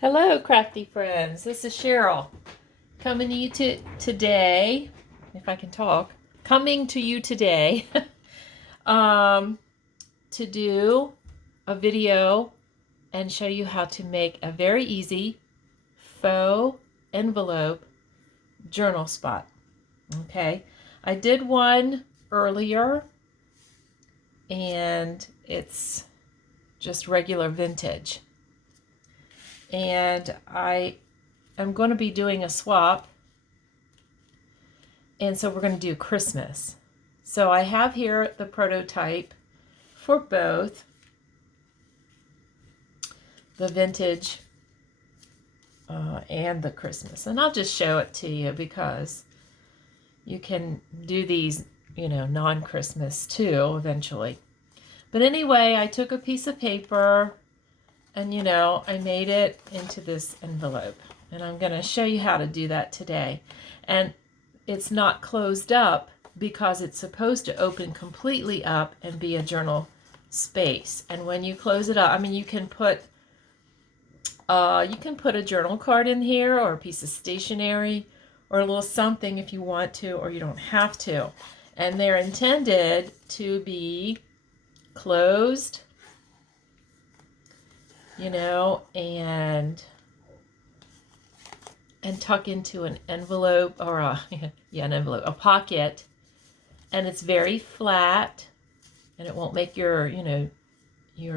Hello, crafty friends. This is Cheryl coming to you today, if I can talk. Coming to you today um, to do a video and show you how to make a very easy faux envelope journal spot. Okay, I did one earlier and it's just regular vintage. And I'm going to be doing a swap, and so we're going to do Christmas. So I have here the prototype for both the vintage and the Christmas, and I'll just show it to you because you can do these, non-Christmas too eventually. But anyway, I took a piece of paper and I made it into this envelope, and I'm going to show you how to do that today. And it's not closed up because it's supposed to open completely up and be a journal space. And when you close it up, I mean, you can put a journal card in here, or a piece of stationery, or a little something if you want to, or you don't have to. And they're intended to be closed, and tuck into an envelope, or a pocket, and it's very flat, and it won't make your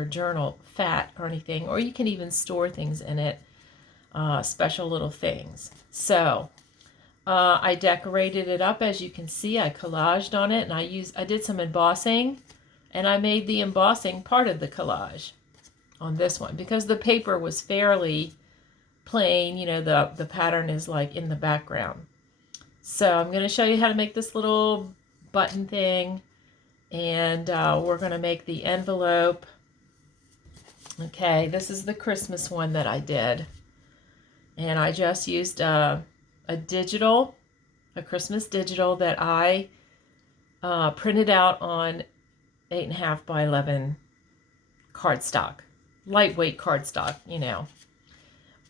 journal fat or anything, or you can even store things in it, special little things. So I decorated it up, as you can see. I collaged on it, and I did some embossing, and I made the embossing part of the collage on this one because the paper was fairly plain. The pattern is like in the background. So I'm going to show you how to make this little button thing, and we're going to make the envelope. Okay, this is the Christmas one that I did, and I just used a Christmas digital that I printed out on 8.5 by 11 cardstock, lightweight cardstock,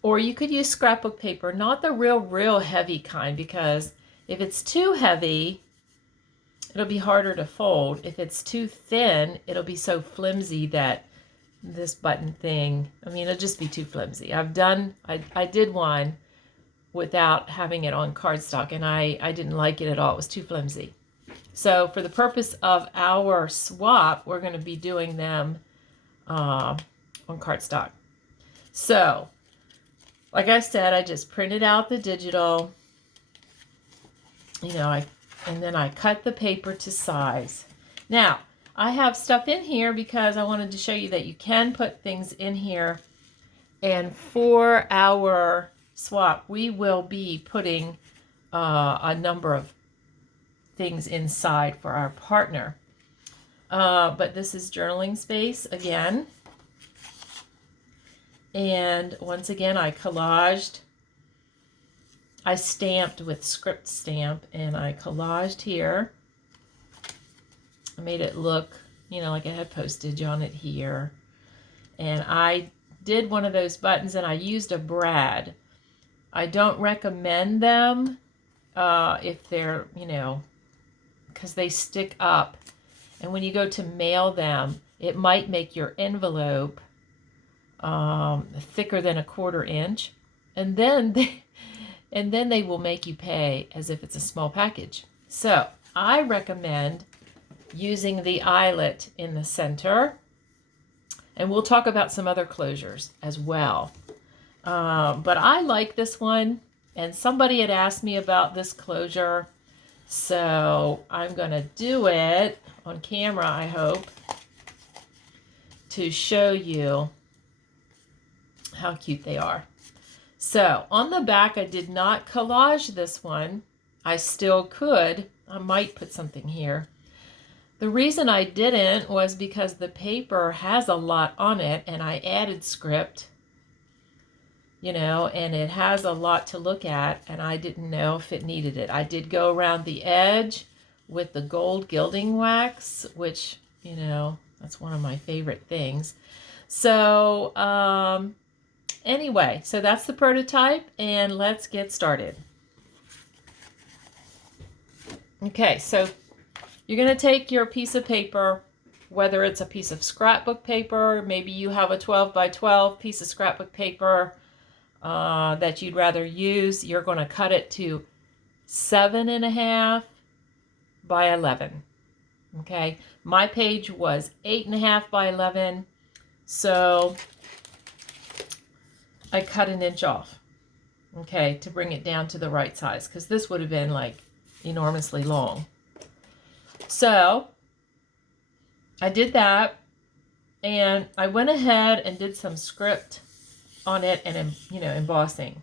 Or you could use scrapbook paper, not the real heavy kind, because if it's too heavy, it'll be harder to fold. If it's too thin, it'll be so flimsy that this button thing, it'll just be too flimsy. I did one without having it on cardstock, and I didn't like it at all. It was too flimsy. So for the purpose of our swap, we're going to be doing them on cardstock. So, like I said, I just printed out the digital, and then I cut the paper to size. Now, I have stuff in here because I wanted to show you that you can put things in here. And for our swap, we will be putting a number of things inside for our partner. But this is journaling space again. And once again, I collaged. I stamped with script stamp, and I collaged here. I made it look, like it had postage on it here. And I did one of those buttons, and I used a brad. I don't recommend them if they're, because they stick up. And when you go to mail them, it might make your envelope thicker than 1/4 inch, and then they will make you pay as if it's a small package. So I recommend using the eyelet in the center, and we'll talk about some other closures as well. But I like this one, and somebody had asked me about this closure, so I'm going to do it on camera, I hope, to show you how cute they are. So on the back, I did not collage this one. I still could. I might put something here. The reason I didn't was because the paper has a lot on it, and I added script, and it has a lot to look at, and I didn't know if it needed it. I did go around the edge with the gold gilding wax, which, that's one of my favorite things. So Anyway, so that's the prototype, and let's get started. Okay, so you're going to take your piece of paper, whether it's a piece of scrapbook paper, maybe you have a 12 by 12 piece of scrapbook paper that you'd rather use. You're going to cut it to 7.5 by 11. Okay, my page was 8.5 by 11, so I cut an inch off, okay, to bring it down to the right size, because this would have been like enormously long. So I did that, and I went ahead and did some script on it and, embossing.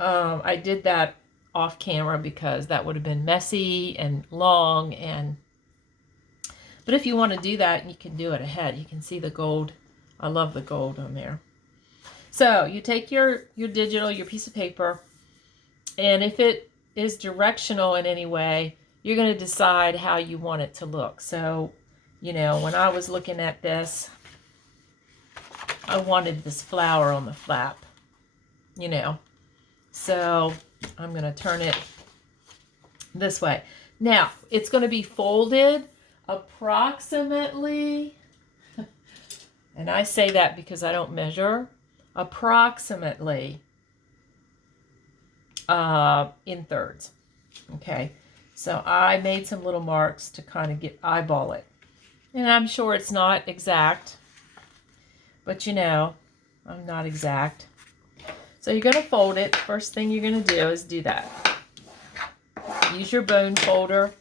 I did that off camera because that would have been messy and long, but if you want to do that, you can do it ahead. You can see the gold. I love the gold on there. So you take your digital, your piece of paper, and if it is directional in any way, you're going to decide how you want it to look. So, when I was looking at this, I wanted this flower on the flap, So I'm going to turn it this way. Now, it's going to be folded approximately, and I say that because I don't measure, approximately in thirds. Okay, so I made some little marks to kind of eyeball it. And I'm sure it's not exact, but I'm not exact. So you're going to fold it. First thing you're going to do is do that. Use your bone folder.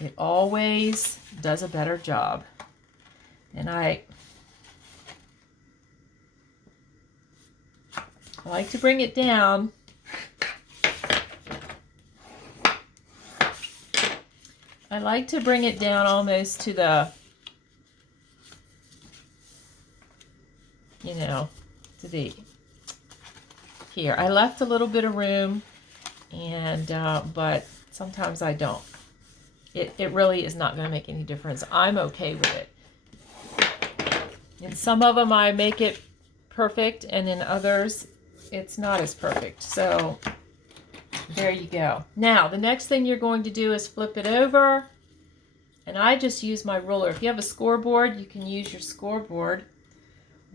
It always does a better job. And I like to bring it down. I like to bring it down almost to the, to the, here. I left a little bit of room, and, but sometimes I don't. It really is not going to make any difference. I'm okay with it. In some of them, I make it perfect, and in others, it's not as perfect. So there you go. Now, the next thing you're going to do is flip it over, and I just use my ruler. If you have a scoreboard, you can use your scoreboard,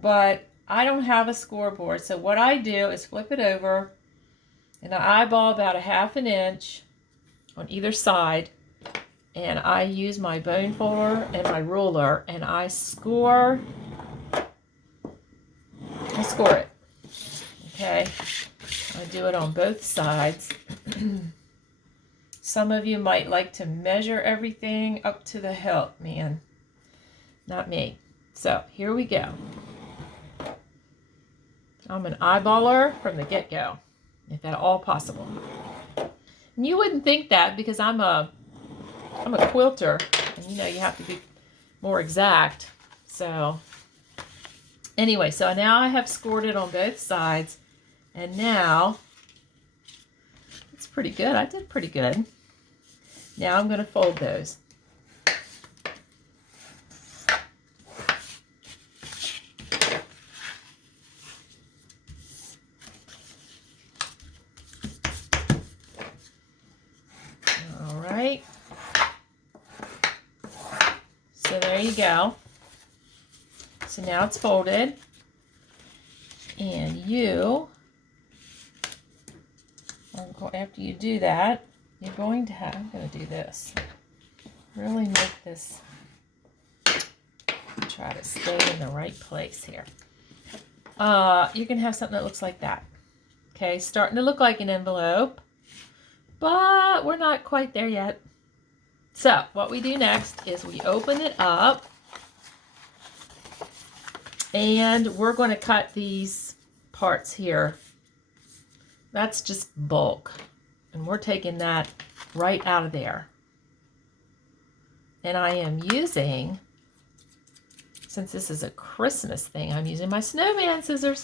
but I don't have a scoreboard. So what I do is flip it over, and I eyeball about 1/2 inch on either side, and I use my bone folder and my ruler, and I score it. Okay, I do it on both sides. Some of you might like to measure everything up to the hilt. Man, not me. So here we go. I'm an eyeballer from the get-go, if at all possible. And you wouldn't think that, because I'm a quilter, and you have to be more exact. So anyway, so now I have scored it on both sides, and now it's pretty good. I did pretty good. Now I'm going to fold those. All right. So there you go. So now it's folded, and after you do that, you're going to have, I'm going to do this, really make this, try to stay in the right place here. You can have something that looks like that. Okay, starting to look like an envelope, but we're not quite there yet. So what we do next is we open it up, and we're going to cut these parts here. That's just bulk, and we're taking that right out of there. And I am using, since this is a Christmas thing, I'm using my snowman scissors.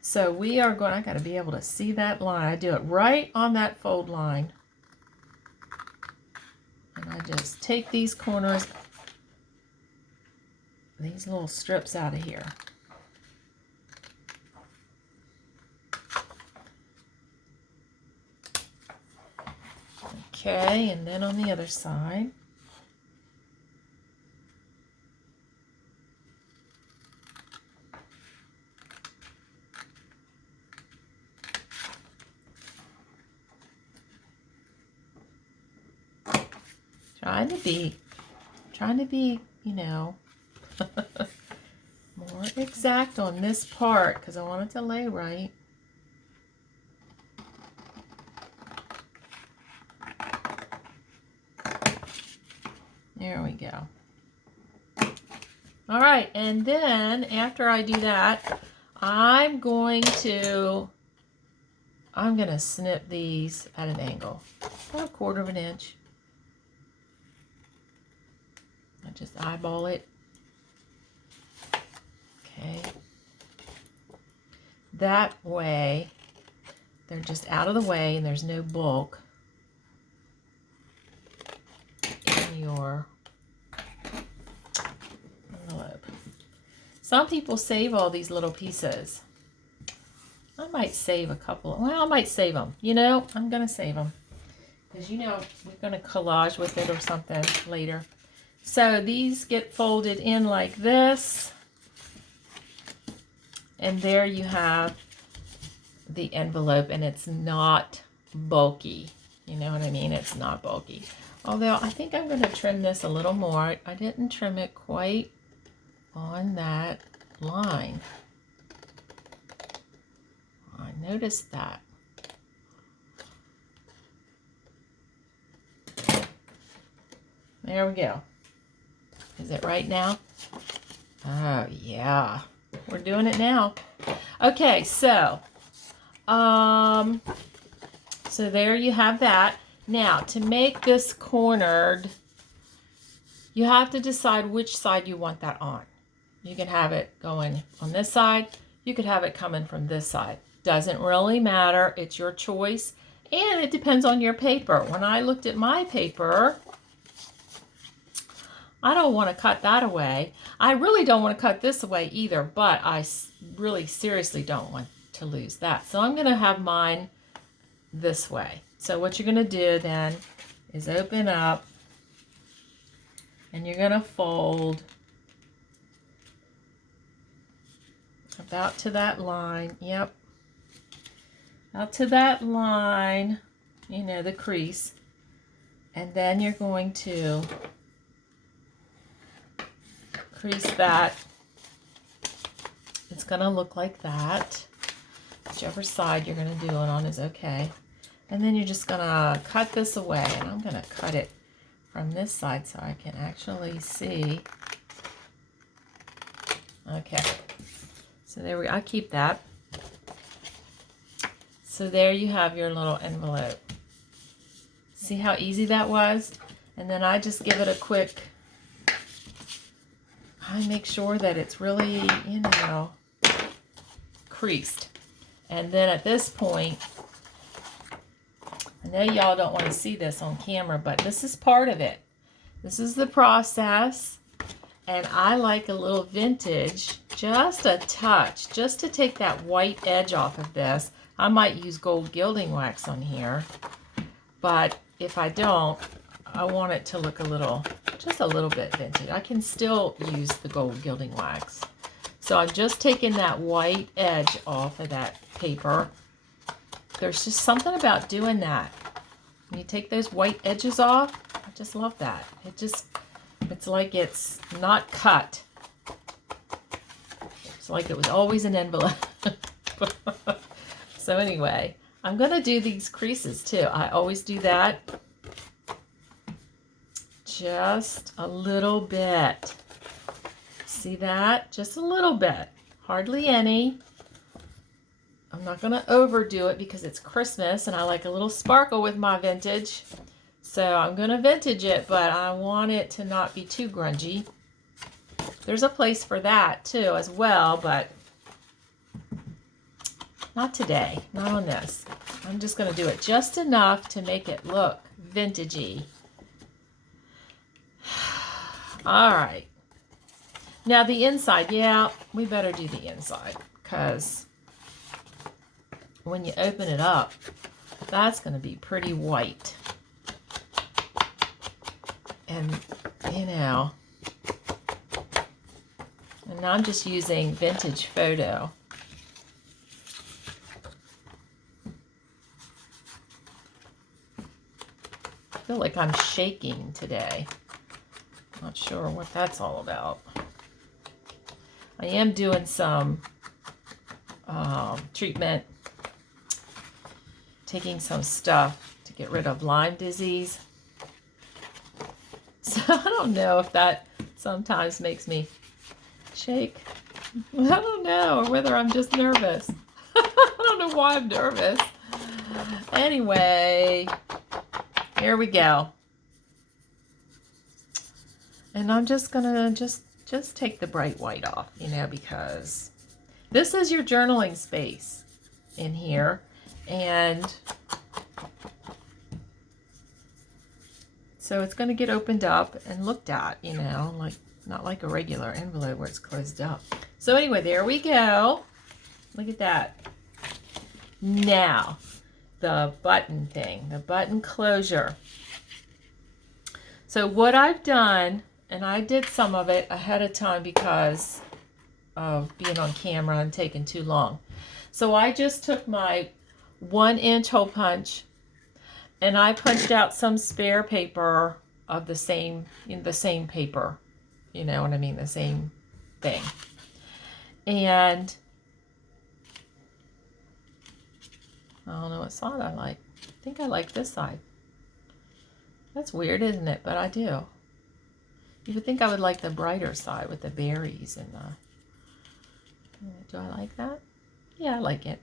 So we are going, I got to be able to see that line. I do it right on that fold line. And I just take these corners, these little strips out of here. Okay, and then on the other side. Trying to be, you know, more exact on this part because I want it to lay right. There we go. All right, and then after I do that, I'm going to snip these at an angle, about 1/4 of an inch. I just eyeball it. Okay. That way, they're just out of the way and there's no bulk in your envelope. Some people save all these little pieces. I might save a couple. Well, I might save them. You know, I'm going to save them. Because, you know, we're going to collage with it or something later. So these get folded in like this. And there you have the envelope. And it's not bulky. You know what I mean? It's not bulky. Although I think I'm going to trim this a little more. I didn't trim it quite on that line. I noticed that. There we go. Is it right now? Oh, yeah. We're doing it now. Okay, so there you have that. Now, to make this cornered, you have to decide which side you want that on. You can have it going on this side. You could have it coming from this side. Doesn't really matter. It's your choice. And it depends on your paper. When I looked at my paper, I don't want to cut that away. I really don't want to cut this away either, but I really seriously don't want to lose that. So I'm going to have mine this way. So what you're going to do then is open up and you're going to fold about to that line. Yep. Out to that line, you know, the crease. And then you're going to crease that. It's going to look like that. Whichever side you're going to do it on is okay. And then you're just going to cut this away. And I'm going to cut it from this side so I can actually see. Okay. So there we go. I keep that. So there you have your little envelope. See how easy that was? And then I just give it a quick, I make sure that it's really, you know, creased. And then at this point, I know y'all don't want to see this on camera, but this is part of it. This is the process. And I like a little vintage, just a touch, just to take that white edge off of this. I might use gold gilding wax on here, but if I don't, I want it to look a little, just a little bit vintage. I can still use the gold gilding wax. So I'm just taking that white edge off of that paper. There's just something about doing that. When you take those white edges off, I just love that. It's like it's not cut. It's like it was always an envelope. So anyway, I'm going to do these creases too. I always do that. Just a little bit. See that? Just a little bit. Hardly any. I'm not going to overdo it because it's Christmas and I like a little sparkle with my vintage. So I'm going to vintage it, but I want it to not be too grungy. There's a place for that too as well, but not today. Not on this. I'm just going to do it just enough to make it look vintagey. All right. Now the inside, yeah, we better do the inside because when you open it up, that's going to be pretty white. And, you know, and I'm just using Vintage Photo. I feel like I'm shaking today. Not sure what that's all about. I am doing some treatment, taking some stuff to get rid of Lyme disease. So I don't know if that sometimes makes me shake. I don't know, or whether I'm just nervous. I don't know why I'm nervous. Anyway, here we go. And I'm just gonna just take the bright white off, you know, because this is your journaling space in here. And so it's going to get opened up and looked at, you know, like not like a regular envelope where it's closed up. So anyway, there we go. Look at that. Now, the button thing, the button closure. So what I've done, and I did some of it ahead of time because of being on camera and taking too long. So I just took my 1-inch hole punch and I punched out some spare paper of the same paper, you know what I mean, the same thing. And I don't know what side I like. I think I like this side. That's weird, isn't it? But I do. You would think I would like the brighter side with the berries and the... Do I like that? Yeah, I like it.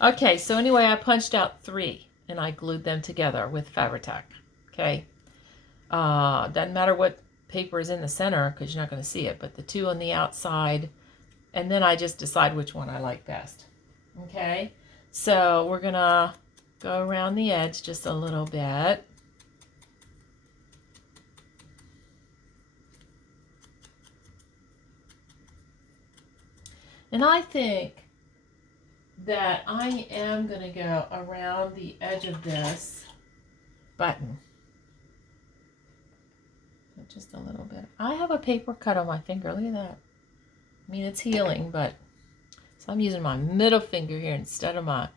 Okay, so anyway, I punched out 3 and I glued them together with Fabri-Tac. Okay. Doesn't matter what paper is in the center because you're not going to see it, but the 2 on the outside, and then I just decide which one I like best. Okay, so we're going to go around the edge just a little bit. And I think that I am going to go around the edge of this button. Just a little bit. I have a paper cut on my finger. Look at that. I mean, it's healing, but so I'm using my middle finger here instead of my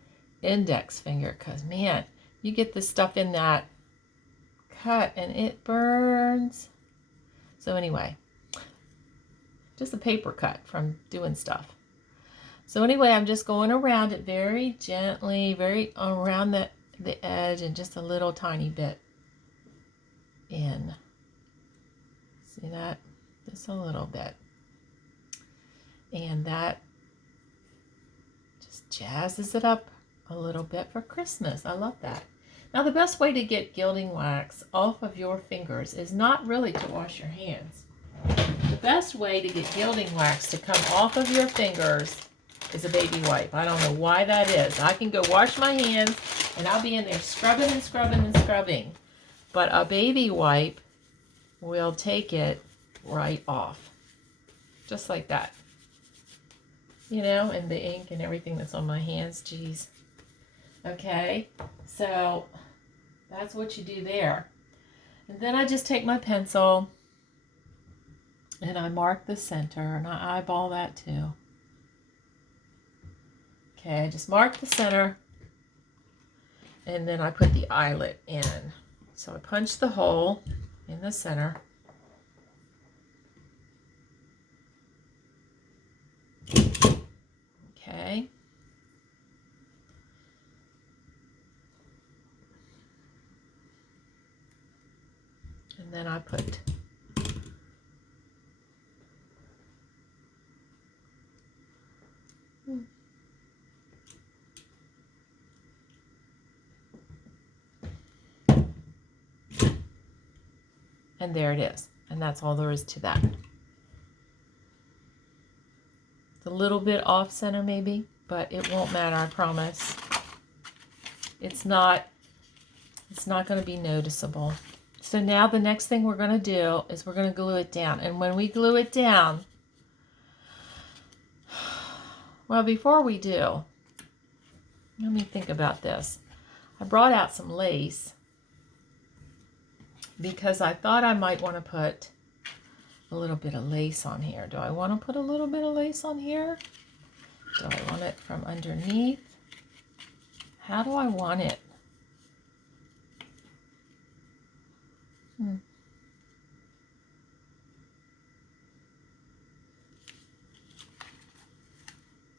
index finger because, man, you get this stuff in that cut and it burns. So anyway, just a paper cut from doing stuff. So anyway, I'm just going around it very gently, very around the edge and just a little tiny bit in. See that? Just a little bit. And that just jazzes it up a little bit for Christmas. I love that. Now the best way to get gilding wax off of your fingers is not really to wash your hands. The best way to get gilding wax to come off of your fingers is a baby wipe. I don't know why that is. I can go wash my hands and I'll be in there scrubbing and scrubbing and scrubbing. But a baby wipe will take it right off. Just like that. You know, and the ink and everything that's on my hands, geez. Okay, so that's what you do there. And then I just take my pencil and I mark the center and I eyeball that too. Okay, I just mark the center and then I put the eyelet in. So I punch the hole in the center. Okay. And then I put and there it is. And that's all there is to that. It's a little bit off center maybe, but it won't matter, I promise. It's not going to be noticeable. So now the next thing we're going to do is we're going to glue it down. And when we glue it down, well, before we do, let me think about this. I brought out some lace because I thought I might want to put a little bit of lace on here. Do I want to put a little bit of lace on here? Do I want it from underneath? How do I want it?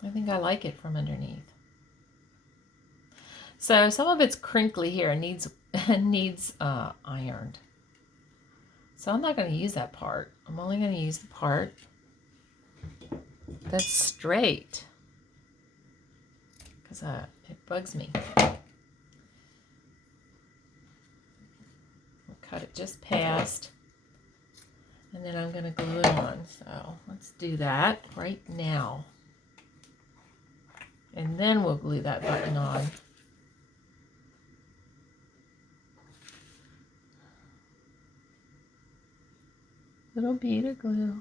I think I like it from underneath. So some of it's crinkly here and needs ironed. So I'm not going to use that part. I'm only going to use the part that's straight, because it bugs me. I'll cut it just past, and then I'm going to glue it on. So let's do that right now. And then we'll glue that button on. Little bead of glue.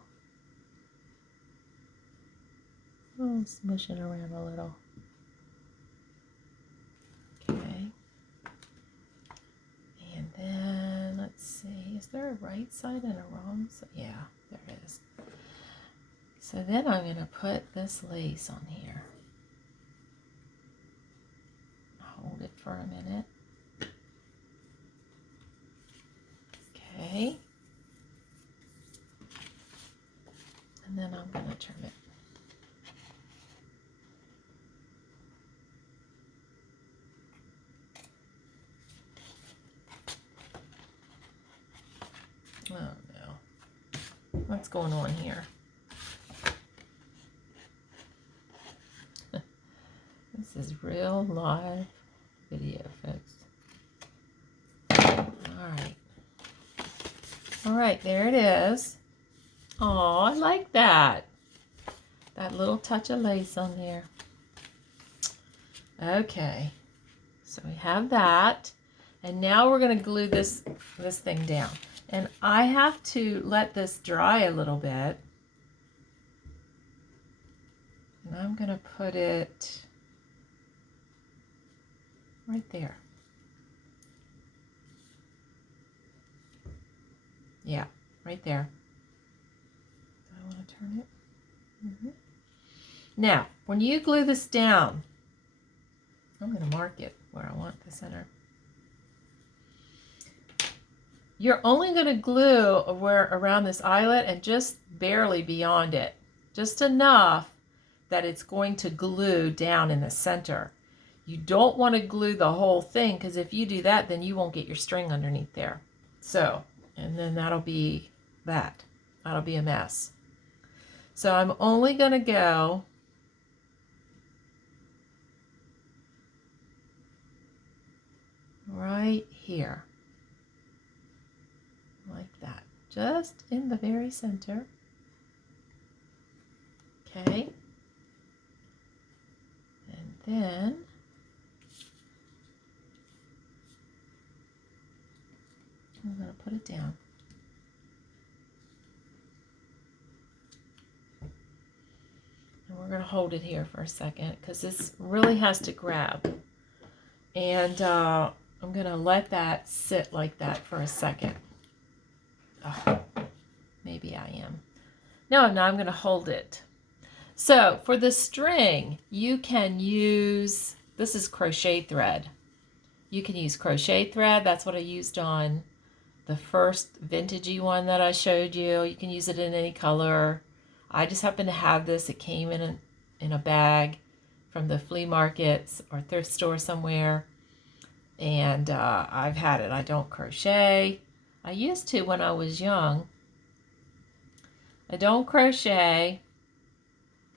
Oh, smush it around a little. Okay. And then, let's see, is there a right side and a wrong side? Yeah, there is. So then I'm going to put this lace on here. Hold it for a minute. Okay. And then I'm going to trim it. Oh no. What's going on here? This is real live video, folks. All right, there it is. Oh, I like that. That little touch of lace on there. Okay, so we have that. And now we're going to glue this thing down. And I have to let this dry a little bit. And I'm going to put it right there. Yeah, right there. Do I want to turn it? Now, when you glue this down, I'm going to mark it where I want the center. You're only going to glue around this eyelet and just barely beyond it. Just enough that it's going to glue down in the center. You don't want to glue the whole thing, because if you do that, then you won't get your string underneath there. So, and then that'll be that. That'll be a mess. So I'm only going to go right here. Like that. Just in the very center. Okay. And then I'm going to put it down. And we're going to hold it here for a second, because this really has to grab. And I'm going to let that sit like that for a second. Oh, maybe I am. No, I'm not. I'm going to hold it. So for the string, you can use, this is crochet thread. You can use crochet thread. That's what I used on the first vintagey one that I showed you. You can use it in any color. I just happen to have this. It came in a bag from the flea markets or thrift store somewhere. And I've had it. I don't crochet. I used to when I was young. I don't crochet.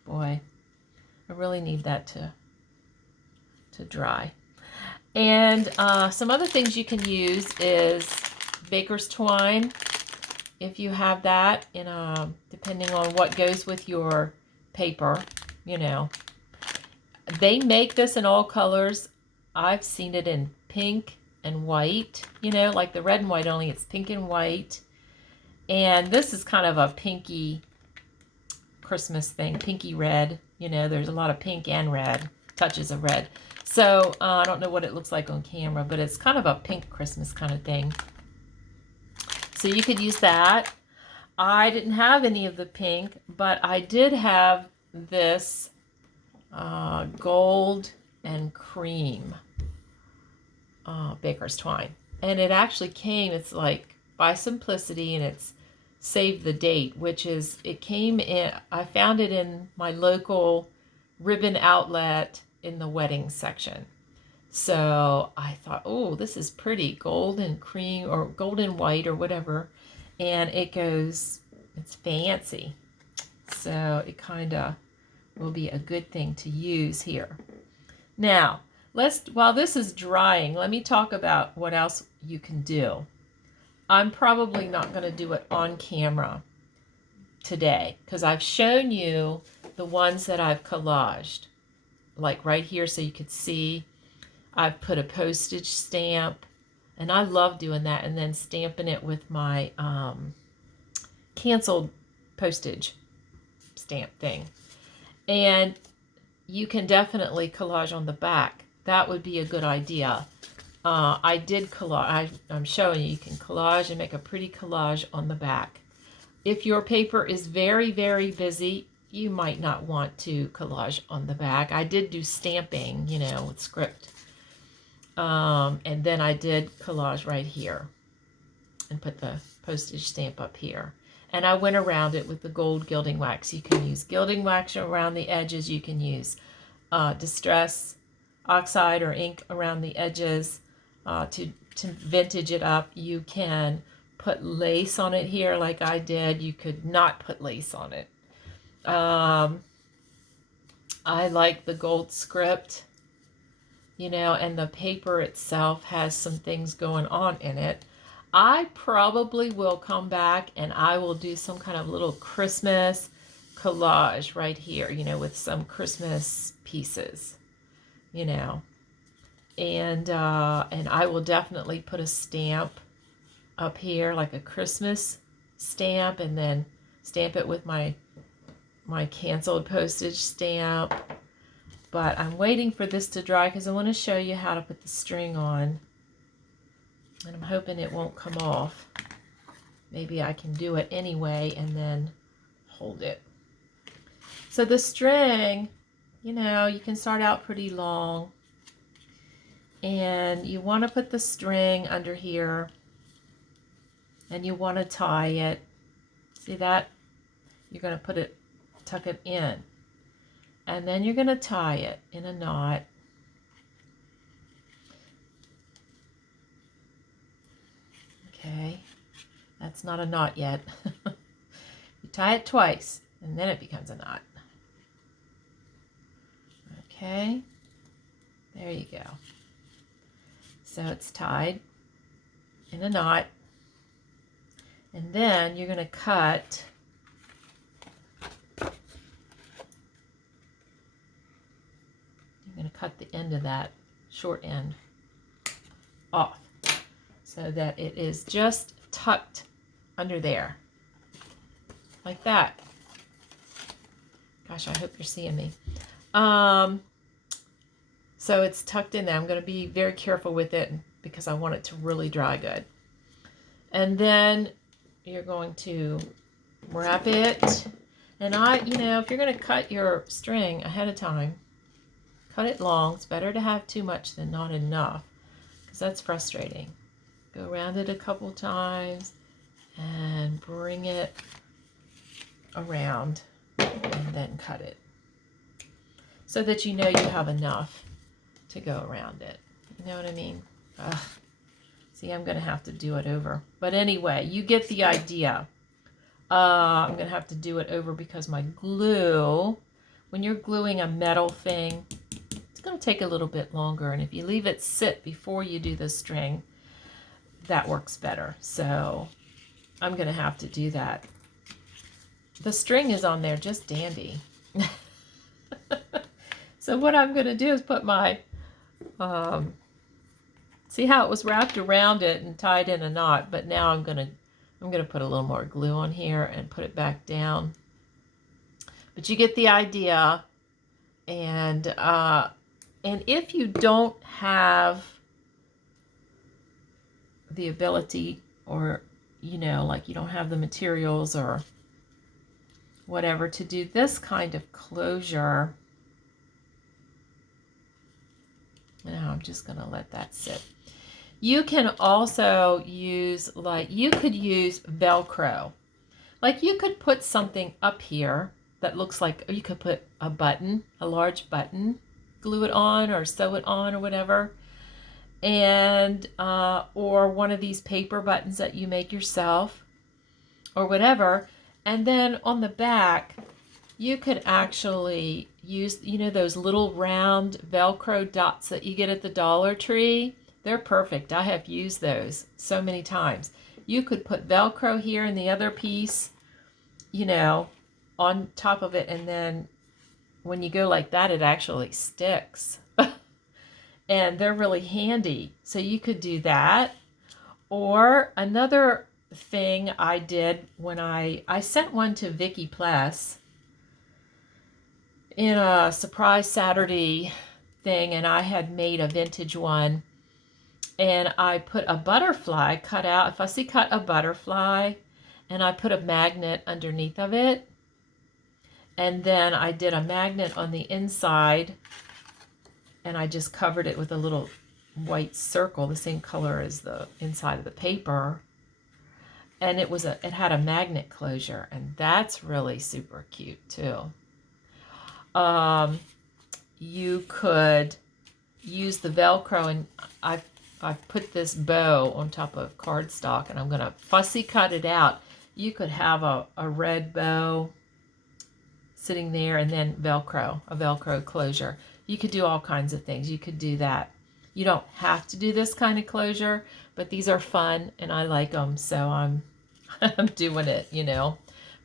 Boy, I really need that to dry. And some other things you can use is baker's twine, if you have that, in depending on what goes with your paper, you know. They make this in all colors. I've seen it in pink and white, you know, like the red and white, only it's pink and white. And this is kind of a pinky Christmas thing, pinky red. You know, there's a lot of pink and red, touches of red. So I don't know what it looks like on camera, but it's kind of a pink Christmas kind of thing. So you could use that. I didn't have any of the pink, but I did have this gold and cream baker's twine. And it actually came, it's like by Simplicity, and it's Save the Date, which is, it came in, I found it in my local ribbon outlet in the wedding section. So I thought, oh, this is pretty, gold and cream or gold and white or whatever. And it goes, it's fancy. So it kind of will be a good thing to use here. Now, while this is drying, let me talk about what else you can do. I'm probably not going to do it on camera today because I've shown you the ones that I've collaged, like right here so you could see. I've put a postage stamp, and I love doing that, and then stamping it with my canceled postage stamp thing. And you can definitely collage on the back. That would be a good idea. I did collage. I'm showing you. You can collage and make a pretty collage on the back. If your paper is very, very busy, you might not want to collage on the back. I did do stamping, you know, with script. And then I did collage right here and put the postage stamp up here. And I went around it with the gold gilding wax. You can use gilding wax around the edges. You can use Distress Oxide or ink around the edges to vintage it up. You can put lace on it here like I did. You could not put lace on it. I like the gold script, you know, and the paper itself has some things going on in it. I probably will come back and I will do some kind of little Christmas collage right here, you know, with some Christmas pieces, you know, and I will definitely put a stamp up here, like a Christmas stamp, and then stamp it with my canceled postage stamp. But I'm waiting for this to dry because I want to show you how to put the string on. And I'm hoping it won't come off. Maybe I can do it anyway and then hold it. So the string, you know, you can start out pretty long. And you want to put the string under here. And you want to tie it. See that? You're going to put it, tuck it in. And then you're going to tie it in a knot. Okay, that's not a knot yet. You tie it twice, and then it becomes a knot. Okay, there you go. So it's tied in a knot. And then you're going to cut the end of that short end off so that it is just tucked under there like that. Gosh, I hope you're seeing me. So it's tucked in there. I'm going to be very careful with it because I want it to really dry good. And then you're going to wrap it. And you know, if you're going to cut your string ahead of time, cut it long. It's better to have too much than not enough, because that's frustrating. Go around it a couple times and bring it around and then cut it so that you know you have enough to go around it. You know what I mean? Ugh. See, I'm going to have to do it over. But anyway, you get the idea. I'm going to have to do it over because my glue, when you're gluing a metal thing, it's going to take a little bit longer. And if you leave it sit before you do the string, that works better. So I'm going to have to do that. The string is on there just dandy. So what I'm going to do is put my, see how it was wrapped around it and tied in a knot, but now I'm going to put a little more glue on here and put it back down. But you get the idea. And if you don't have the ability, or you know, like you don't have the materials or whatever to do this kind of closure. Now I'm just going to let that sit. You can also use, like, you could use Velcro. Like you could put something up here that looks like, or you could put a button, a large button, glue it on or sew it on or whatever. And, or one of these paper buttons that you make yourself or whatever. And then on the back, you could actually use, you know, those little round Velcro dots that you get at the Dollar Tree. They're perfect. I have used those so many times. You could put Velcro here in the other piece, you know, on top of it. And then when you go like that, it actually sticks. And they're really handy. So you could do that. Or another thing I did when I sent one to Vicki Pless in a surprise Saturday thing, and I had made a vintage one, and I put a butterfly cut out, a fussy cut a butterfly, and I put a magnet underneath of it, and then I did a magnet on the inside, and I just covered it with a little white circle, the same color as the inside of the paper, and it had a magnet closure, and that's really super cute too. You could use the Velcro, and I've put this bow on top of cardstock, and I'm going to fussy cut it out. You could have a red bow sitting there, and then Velcro, a Velcro closure. You could do all kinds of things. You could do that. You don't have to do this kind of closure, but these are fun, and I like them, so I'm doing it, you know.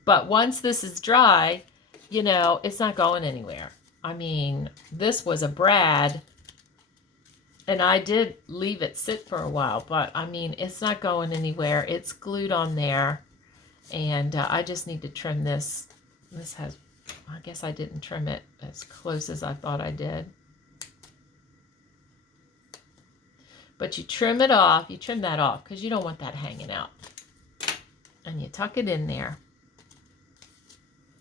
But once this is dry, you know, it's not going anywhere. I mean, this was a brad, and I did leave it sit for a while, but I mean, it's not going anywhere. It's glued on there, and I just need to trim this. This has, I guess I didn't trim it as close as I thought I did. But you trim it off, you trim that off because you don't want that hanging out. And you tuck it in there,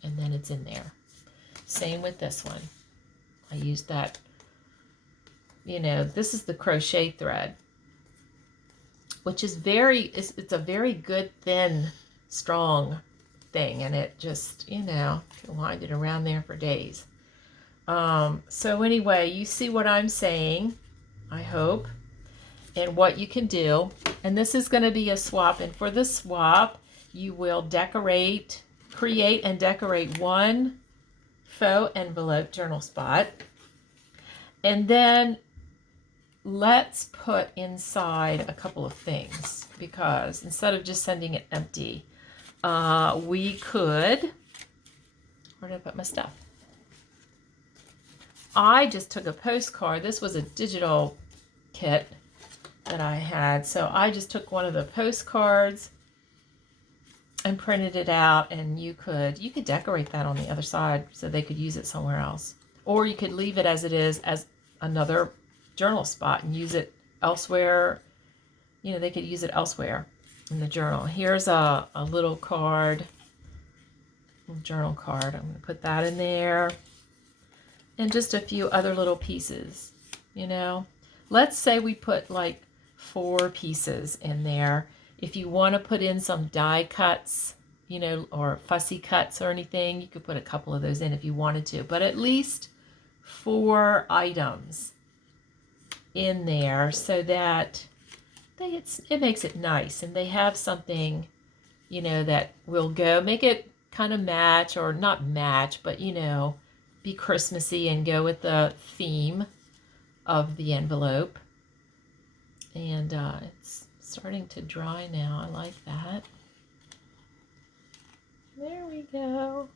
and then it's in there. Same with this one. I used that, you know, this is the crochet thread, which is it's a very good, thin, strong thing, and it just, you know, can wind it around there for days. So anyway, you see what I'm saying, I hope, and what you can do. And this is going to be a swap, and for the swap, you will create and decorate one faux envelope journal spot, and then let's put inside a couple of things, because instead of just sending it empty, we could, where did I put my stuff? I just took a postcard. This was a digital kit that I had, so I just took one of the postcards and printed it out, and you could decorate that on the other side so they could use it somewhere else. Or you could leave it as it is, as another journal spot, and use it elsewhere. You know, they could use it elsewhere in the journal. Here's a little card, journal card. I'm going to put that in there. And just a few other little pieces, you know. Let's say we put like 4 pieces in there. If you want to put in some die cuts, you know, or fussy cuts or anything, you could put a couple of those in if you wanted to. But at least 4 items in there so that it makes it nice. And they have something, you know, that will go, make it kind of match, or not match, but, you know, be Christmassy and go with the theme of the envelope. And it's starting to dry now. I like that. There we go.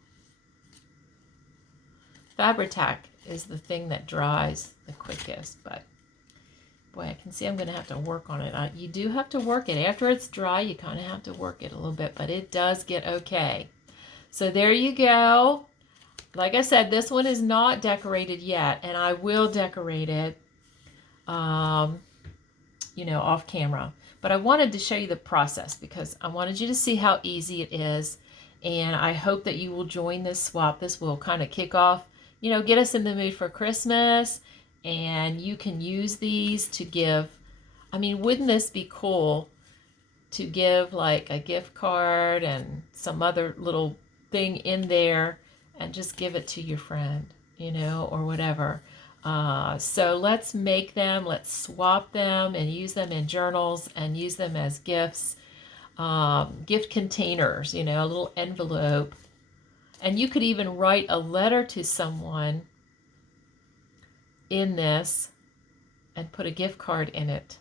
Fabri-Tac is the thing that dries the quickest, but boy, I can see I'm going to have to work on it. You do have to work it. After it's dry, you kind of have to work it a little bit, but it does get okay. So there you go. Like I said, this one is not decorated yet, and I will decorate it, you know, off camera. But I wanted to show you the process because I wanted you to see how easy it is. And I hope that you will join this swap. This will kind of kick off, you know, get us in the mood for Christmas. And you can use these to give, I mean, wouldn't this be cool to give like a gift card and some other little thing in there and just give it to your friend, you know, or whatever. So let's make them, let's swap them and use them in journals and use them as gifts, gift containers, you know, a little envelope. And you could even write a letter to someone in this and put a gift card in it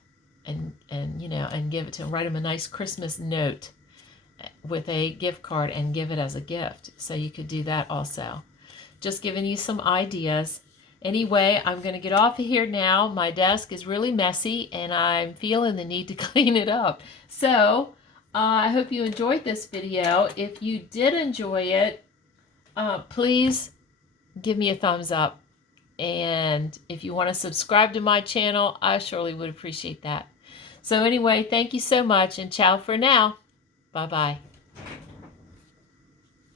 and you know, and give it to them. Write them a nice Christmas note with a gift card and give it as a gift. So you could do that also. Just giving you some ideas. Anyway, I'm going to get off of here now. My desk is really messy and I'm feeling the need to clean it up. So I hope you enjoyed this video. If you did enjoy it, please give me a thumbs up. And if you want to subscribe to my channel, I surely would appreciate that. So anyway, thank you so much and ciao for now. Bye-bye.